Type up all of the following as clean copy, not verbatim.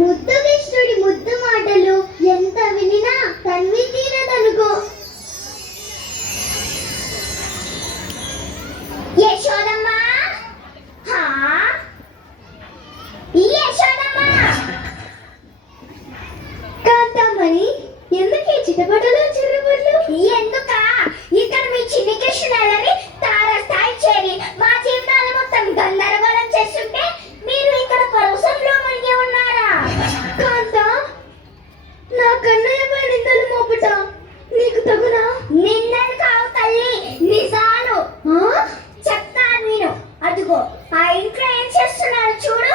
ముద్దు కృష్ణుడి ముద్దు మాటలు ఎంత వినినా తన్వి తీరదనుకో. యశోదమ్మా, యశోదమ్మా. కాంతమ్మని ఎందుకు చిటపటలు చిరుబుర్లు? ఎందుక ఇక్కడ మీ చిన్ని కృష్ణులని తారస్థాయి చేరి మా జీవితాలు మొత్తం గందరగోళం చేస్తుంటే మీరు ఇక్కడ పరవశంలో మునిగి ఉన్నారా? కాంత, నా కన్నయ్యపై నిందలు మోపుట నీకు తగునా? నిందలు కావు తల్లి, నిజాలు. చెప్తాను నేను. అదిగో ఆ ఇంట్లో ఏం చేస్తున్నారు చూడు.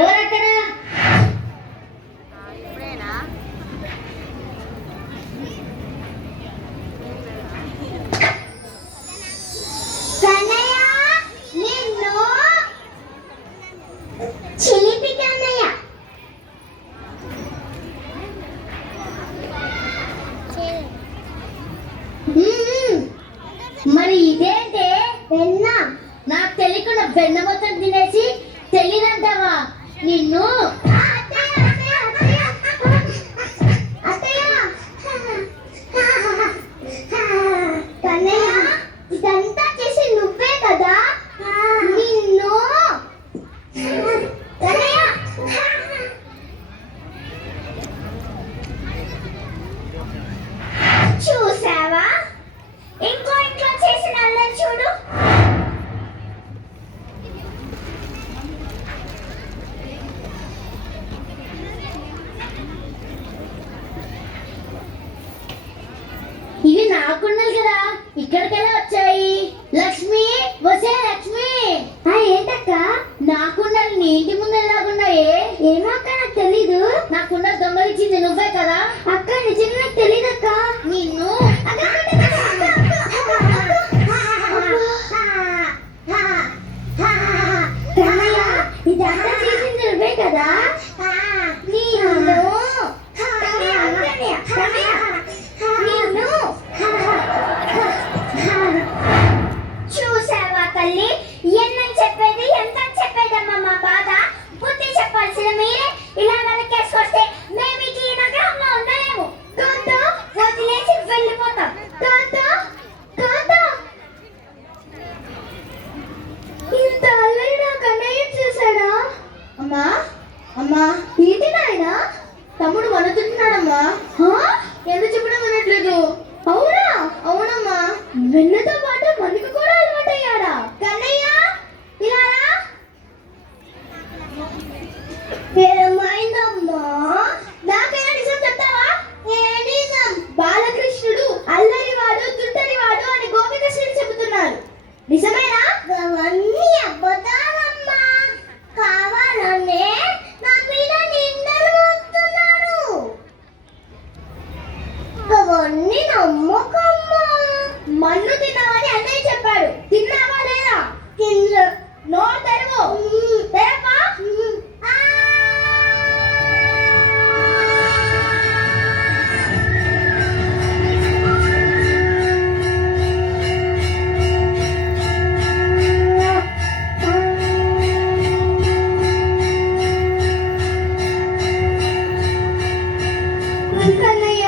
ఎవరక్కడ? కన్నయ్య, నిన్ను చిలిపి కన్నయ్య. మరి ఇదేంటే వెన్న? నాకు తెలియకుండా వెన్న మొత్తం తినేసి తెలియదంటావా నిన్ను? ఇదంతా చేసి నువ్వే కదా నిన్ను. చూసావా ఇంకో ఇంట్లో చేసిన అల్లరి చూడు. ఇవి నాకున్నాయి కదా, ఇక్కడికెలా వచ్చాయి? లక్ష్మి, వసే లక్ష్మి. ఏంటక్క? నాకున్నది నీ ఇంటి ముందు ఎలాగున్నాయే? ఏమో అక్క, నాకు తెలీదు. నాకున్న దొంగలిచ్చింది నువ్వే కదా అక్క. నిజంగా నాకు తెలీదు అక్క. నిన్ను ఇదంతా చేసింది నువ్వే కదా. చూసావా తల్లి, ఎన్నని చెప్పేది ఎంత చెప్పేదమ్మా మా బాధ. బుద్ధి చెప్పాల్సిన మీరే ఇలా వెనకేసుకొస్తే మేము ఈ నగరంలో ఉండలేము. కాంతో వదిలేసి వెళ్ళిపోతాం. కాంతో, కాంతో. ఇంత అల్లరి నా కన్నయ్య చూసాడా? అమ్మా, అమ్మా. ఏంటి నాయన? తమ్ముడు వణుతున్నాడమ్మా. ఎందుకు చెప్పడం వినట్లేదు? అవునా? అవునమ్మా. వెన్నతో పాటు మనకు కూడా అలవాటయ్యాడా? కన్నయ్య, ఇలా ఏమైందమ్మా? నాకైనా నిజం చెప్తావా? ఏ నిజం? బాలకృష్ణుడు అల్లరివాడు, తుంటరివాడు అని గోపికృష్ణుడు చెబుతున్నారు. నిజమేనా? అవన్నీ అబద్ధాలమ్మా. కావాలనే నా మీద నిందలు మోపుతున్నారు. అవన్నీ నమ్మకమ్మా. మన్ను తిన్నావని అన్నయ్య చెప్పాడు. తిన్నావా లేదా? తిన్నా. నోరు తెరువు. తెరవా? కన్నయ్య,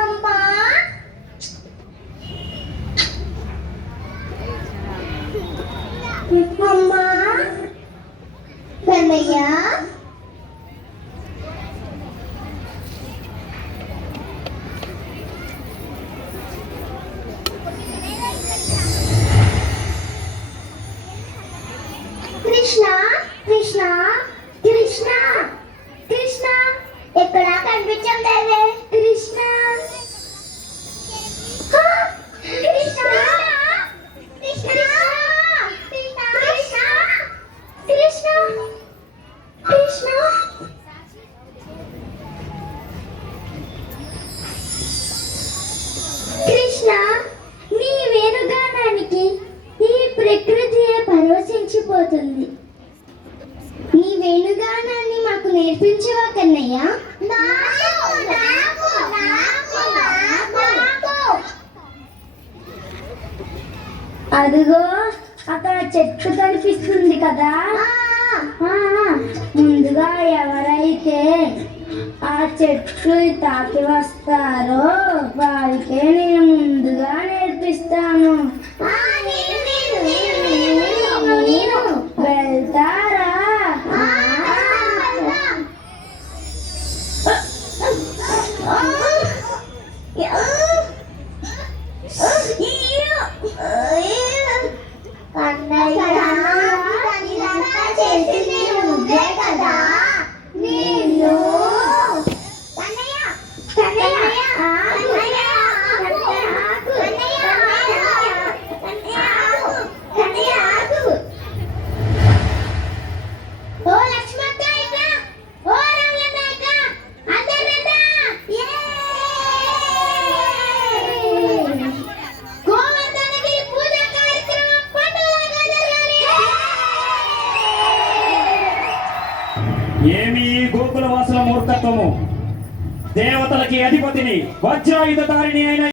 అమ్మా. అమ్మా, కన్నయ్య. కృష్ణ, కృష్ణ, కృష్ణ, కృష్ణ. ఎక్కడా కనిపించలేదే కృష్ణ. కృష్ణ, కృష్ణ, కృష్ణ, కృష్ణ, కృష్ణ. కృష్ణ, నీ వేణుగానానికి ఈ ప్రకృతియే పరవశించిపోతుంది. నీ వేణుగానాన్ని నేర్పించవా కన్నయ్య? అదిగో అక్కడ చెట్టు కనిపిస్తుంది కదా, ముందుగా ఎవరైతే ఆ చెట్టు తాకి వస్తారో వారికే నేను ముందుగా నేర్పిస్తాను. వెళ్తారా? ఏమి ఈ గోకుల వాసుల మూర్ఖత్వము! దేవతలకి అధిపతిని, వజ్రాయుధధారిణి అయిన